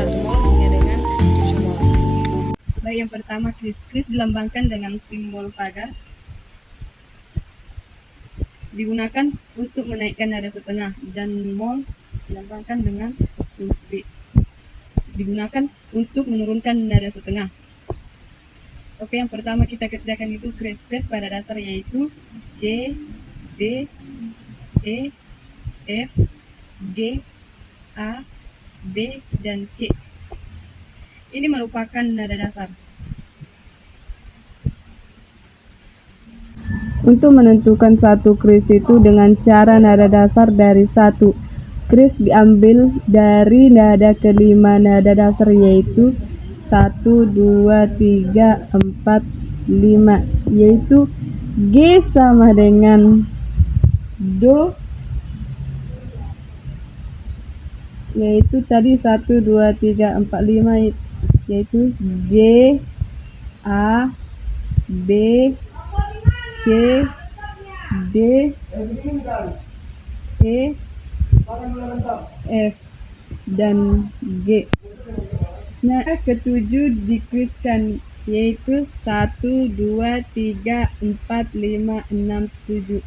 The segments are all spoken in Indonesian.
1 mol hingga dengan 7 mol. Baik, yang pertama kris. Kris dilambangkan dengan simbol pagar. Digunakan untuk menaikkan nada setengah, dan mol dilambangkan dengan huruf B. Digunakan untuk menurunkan nada setengah. Oke, yang pertama kita kerjakan itu kris. Kris pada dasar yaitu C, D, E, F, G, A, B, dan C. Ini merupakan nada dasar. Untuk menentukan satu kris itu dengan cara nada dasar dari satu. Kris diambil dari nada kelima nada dasar yaitu 1, 2, 3, 4, 5, yaitu G sama dengan Do, yaitu tadi 1, 2, 3, 4, 5, yaitu G, A, B, C, D, E, F, dan G. Nah, ketujuh dikriskan yaitu 1, 2, 3, 4, 5, 6, 7.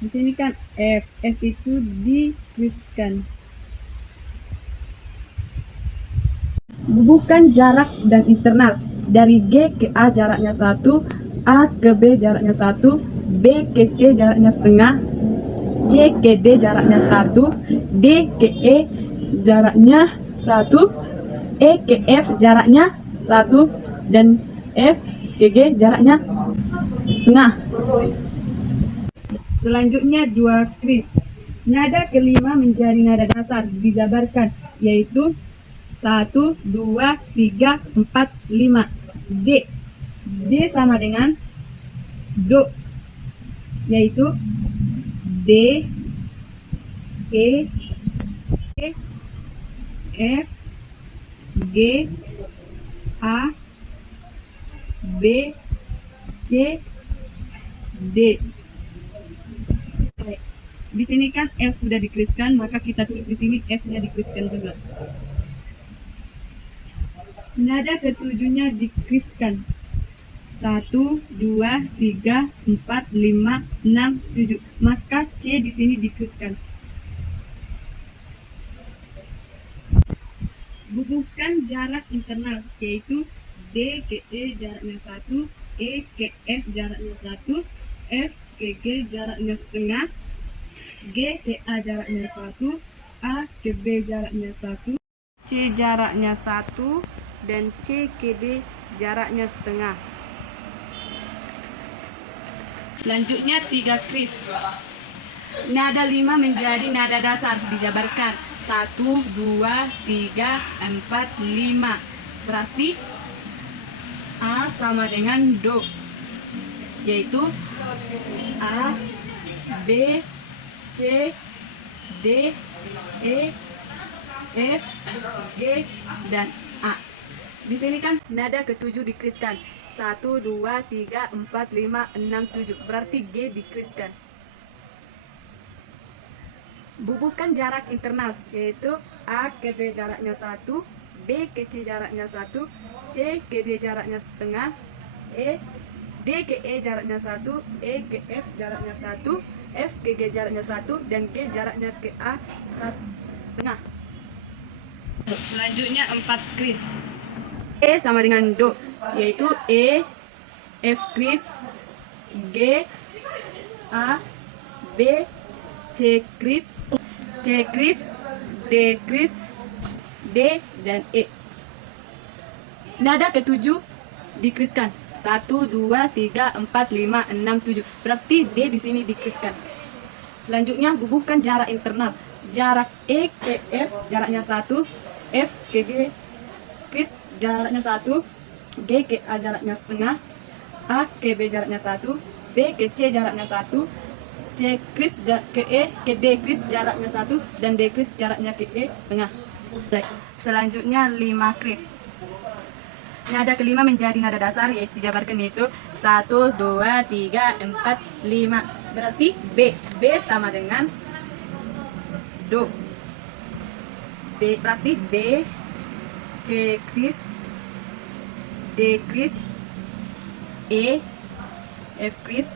Di sini kan F itu dikriskan. Bukan jarak dan internal. Dari G ke A jaraknya 1, A ke B jaraknya 1, B ke C jaraknya setengah, C ke D jaraknya 1, D ke E jaraknya 1, E ke F jaraknya 1, dan F ke G jaraknya setengah. Selanjutnya dua kris. Nada kelima menjadi nada dasar dijabarkan yaitu 1, 2, 3, 4, 5. D. D sama dengan Do, yaitu D, E, F, G, A, B, C, D. Di sini kan F sudah dikriskan, maka kita tulis di sini F-nya dikriskan juga. Nada ketujuhnya dikriskan. 1, 2, 3, 4, 5, 6, 7. Maka C di sini dikriskan. Bubuhkan jarak internal yaitu D ke E jaraknya 1, E ke F jaraknya 1, F ke G jaraknya setengah, G ke A jaraknya 1, A ke B jaraknya 1, C jaraknya 1, dan C ke D jaraknya setengah. Selanjutnya 3 kris. Nada 5 menjadi nada dasar dijabarkan 1, 2, 3, 4, 5. Berarti A sama dengan Do, yaitu A, B, C, D, E, F, G, dan A. Di sini kan nada ketujuh dikriskan 1, 2, 3, 4, 5, 6, 7. Berarti G dikriskan. Bubuhkan jarak internal yaitu A ke B jaraknya 1, B ke C jaraknya 1, C ke D jaraknya setengah, D ke E jaraknya 1, E ke F jaraknya 1, F ke G jaraknya 1, dan G jaraknya ke A setengah. Selanjutnya 4 kris. E sama dengan Do, yaitu E, F kris, G, A, B, C kris, C kris, D kris, D, dan E. Nada ketujuh dikriskan 1, 2, 3, 4, 5, 6, 7. Berarti D di sini dikriskan. Selanjutnya bubuhkan jarak internal. Jarak E ke F jaraknya 1, F ke G kris jaraknya 1, G ke A jaraknya setengah, A ke B jaraknya 1, B ke C jaraknya 1, C kris ke E ke D kris jaraknya 1, dan D kris jaraknya ke E setengah. Baik. Selanjutnya 5 kris. Nada kelima menjadi nada dasar yaitu dijabarkan yaitu 1, 2, 3, 4, 5. Berarti B. B sama dengan Do. D berarti B, C kris, D kris, E, F kris,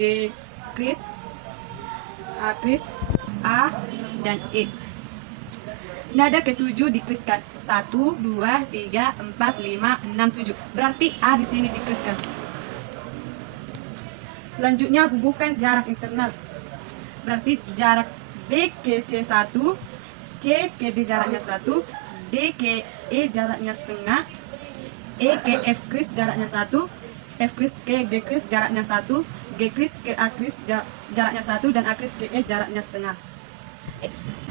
G kris, A kris, A, dan E. Nada ketujuh dikriskan 1, 2, 3, 4, 5, 6, 7. Berarti A di sini dikriskan. Selanjutnya bubuhkan jarak internal. Berarti jarak B ke C1, C ke D jaraknya 1, D ke E jaraknya setengah, E ke F kris jaraknya 1, F kris ke G kris jaraknya 1, G kris ke A kris jaraknya 1, dan A kris ke E jaraknya setengah.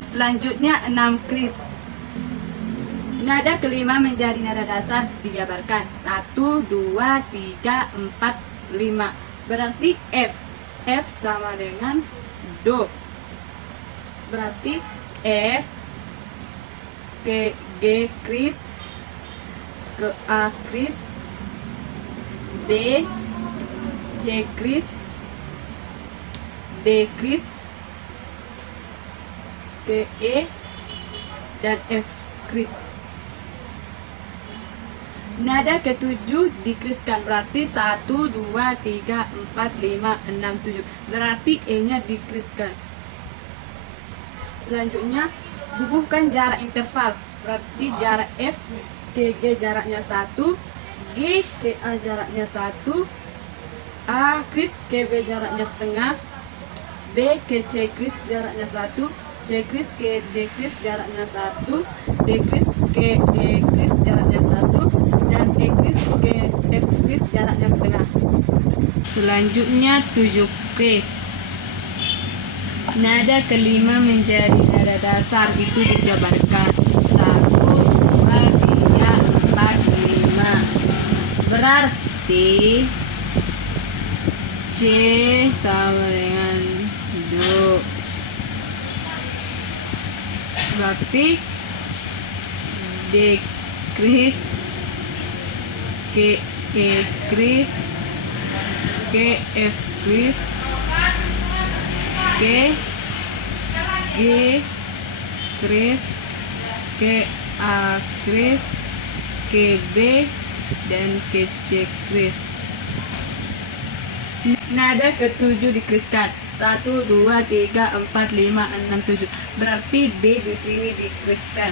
Selanjutnya 6 kris. Nada kelima menjadi nada dasar dijabarkan 1, 2, 3, 4, 5. Berarti F. F sama dengan Do. Berarti F ke G kris, ke A kris, B, C kris, D kris, ke E, dan F kris. Nada ketujuh dikriskan, berarti 1, 2, 3, 4, 5, 6, 7. Berarti E-nya dikriskan. Selanjutnya bubuhkan jarak interval, berarti jarak F ke G jaraknya 1, G ke A jaraknya 1, A kris ke B jaraknya setengah, B ke C kris jaraknya 1, C kris ke D kris jaraknya 1, D kris ke E kris jaraknya 1, dan E kris ke F kris jaraknya setengah. Selanjutnya 7 kris. Nada kelima menjadi nada dasar, itu dijabarkan 1, 2, 3, 4, 5. Berarti C sama dengan Do. Berarti D kris ke E kris ke F kris ke G kris ke A kris ke B dan ke C kris. Nada ketujuh dikriskan 1, 2, 3, 4, 5, 6, 7. Berarti B di sini dikriskan.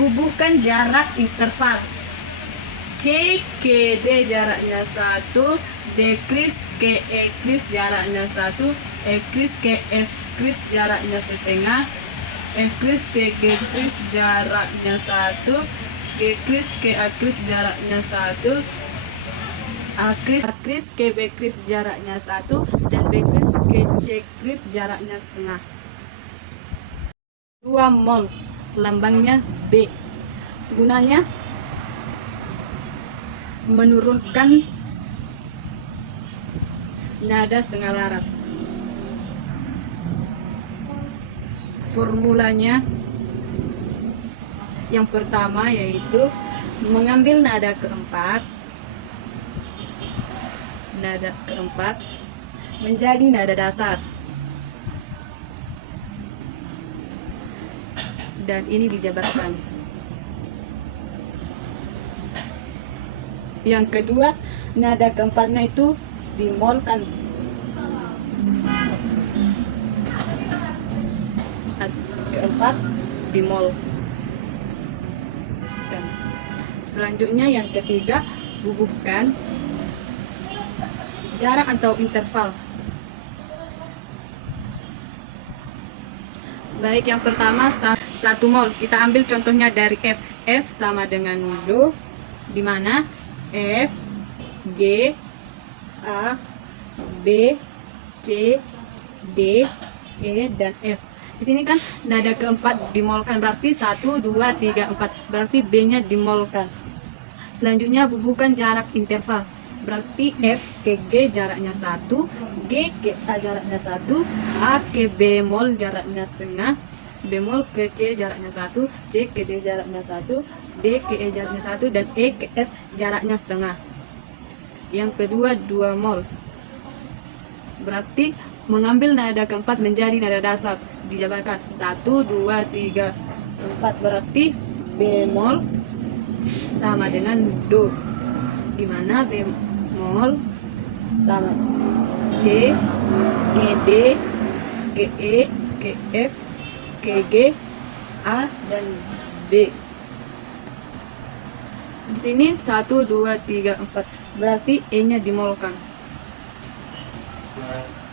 Bubuhkan jarak interval. C ke D jaraknya 1, D kris ke E kris jaraknya 1, E kris ke F kris jaraknya setengah, F kris ke G kris jaraknya 1, G kris ke A kris jaraknya 1, A kris ke B kris jaraknya 1, dan B kris ke C kris jaraknya setengah. 2 mol, lambangnya B. Gunanya menurunkan nada setengah laras. Formulanya yang pertama yaitu mengambil nada keempat menjadi nada dasar, dan ini dijabarkan. Yang kedua, nada keempatnya itu dimolkan. Keempat dimol. Dan selanjutnya yang ketiga, bubuhkan jarak atau interval. Baik, yang pertama 1 mol. Kita ambil contohnya dari F. F sama dengan Do, di mana F, G, A, B, C, D, E, dan F. Di sini kan nada keempat dimolkan, berarti 1, 2, 3, 4. Berarti B-nya dimolkan. Selanjutnya bubuhkan jarak interval. Berarti F ke G jaraknya 1, G ke A jaraknya 1, A ke B mol jaraknya setengah, B mol ke C jaraknya 1, C ke D jaraknya 1, D ke E jaraknya 1, dan E ke F jaraknya setengah. Yang kedua 2 mol. Berarti mengambil nada keempat menjadi nada dasar, dijabarkan 1, 2, 3, 4. Berarti bemol sama dengan do, di mana bemol sama C, G, D, G, E, G, F, G, G, A, dan B. Di sini 1, 2, 3, 4. Berarti E-nya dimolkan.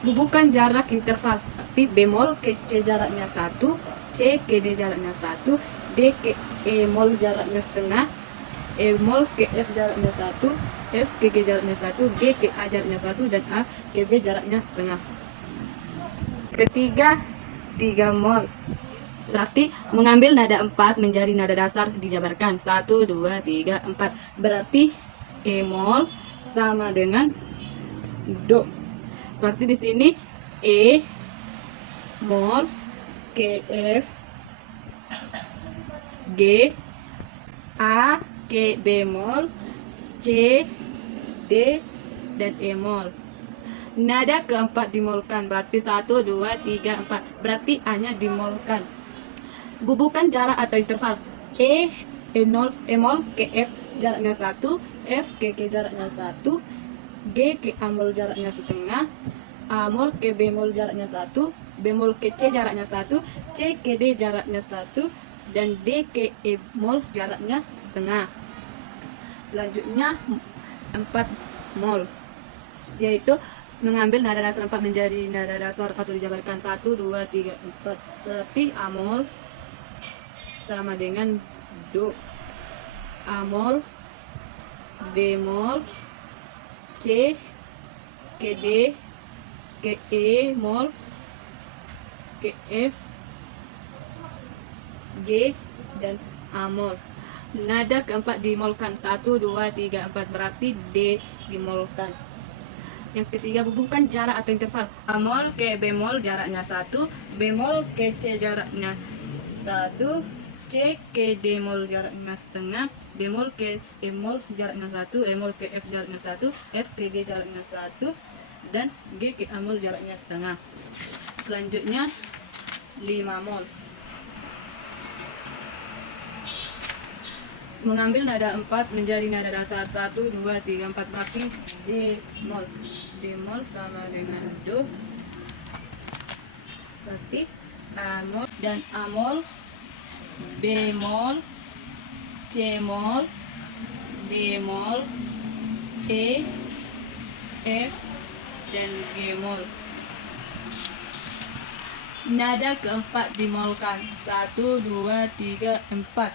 Bubuhkan jarak interval. Berarti bemol ke C jaraknya 1, C ke D jaraknya 1, D ke E mol jaraknya setengah, E mol ke F jaraknya 1, F ke G jaraknya 1, G ke A jaraknya 1, dan A ke B jaraknya setengah. Ketiga, 3 mol. Berarti mengambil nada 4 menjadi nada dasar dijabarkan. 1, 2, 3, 4. Berarti E mol sama dengan do. Berarti di sini E mol ke F, G, A ke bemol, C, D, dan E mol. Nada keempat dimolkan, berarti 1, 2, 3, 4. Berarti A-nya dimolkan. Bubuhkan jarak atau interval. E mol ke F jaraknya 1, F ke G jaraknya 1, G ke A mol jaraknya setengah, A mol ke B mol jaraknya 1, B mol ke C jaraknya 1, C ke D jaraknya 1, dan D ke E mol jaraknya setengah. Selanjutnya 4 mol, yaitu mengambil nada dasar 4 menjadi nada dasar atau dijabarkan. 1, 2, 3, 4. Berarti A mol sama dengan do, A mol, B mol, C ke D, ke E mol, ke F, G, dan A mol. Nada keempat dimolkan. 1, 2, 3, 4. Berarti D dimolkan. Yang ketiga, bubuhkan jarak atau interval. A mol ke B mol jaraknya 1, B mol ke C jaraknya 1, C ke D mol jaraknya setengah, D mol ke E mol jaraknya 1, E mol ke F jaraknya 1, F ke G jaraknya 1, dan G ke A mol jaraknya setengah. Selanjutnya 5 mol. Mengambil nada 4 menjadi nada dasar. 1, 2, 3, 4. Berarti D mol. D mol sama dengan do. Berarti A mol dan A mol, B mol, C mol, D mol, E, F, dan G mol. Nada keempat dimolkan. 1, 2, 3, 4.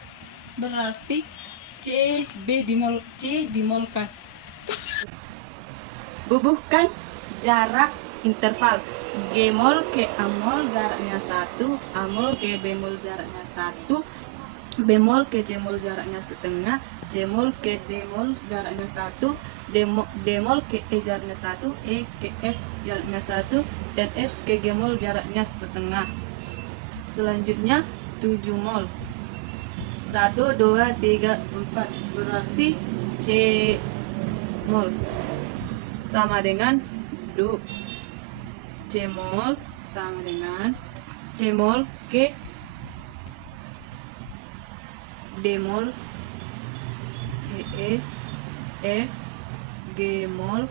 Berarti C dimolkan. Bubuhkan jarak interval. G mol ke A mol jaraknya 1, A mol ke B mol jaraknya 1, B mol ke C mol jaraknya setengah, C mol ke D mol jaraknya 1, D mol ke E jaraknya 1, E ke F jaraknya 1, dan F ke G mol jaraknya setengah. Selanjutnya 7 mol. 1, 2, 3, 4. Berarti C mol sama dengan do. C mol sama dengan C mol ke D mol, E, F, G mol,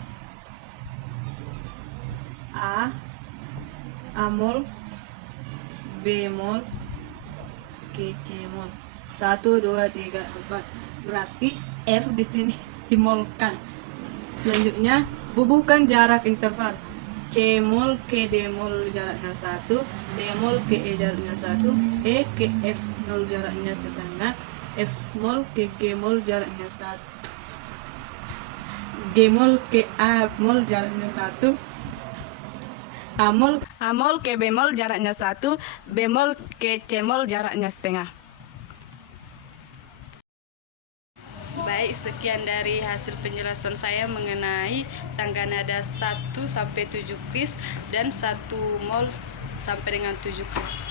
A mol, B mol, ke C mol. 1, 2, 3, 4. Berarti F di sini dimolkan. Selanjutnya bubuhkan jarak interval. C mol ke D mol jaraknya 1, D mol ke E jaraknya 1, E ke F mol jaraknya setengah, F mol ke G mol jaraknya 1, G mol ke A mol jaraknya 1, A mol ke B mol jaraknya 1, B mol ke C mol jaraknya setengah. Baik, sekian dari hasil penjelasan saya mengenai tangga nada 1 sampai 7 kris dan 1 mol sampai dengan 7 kris.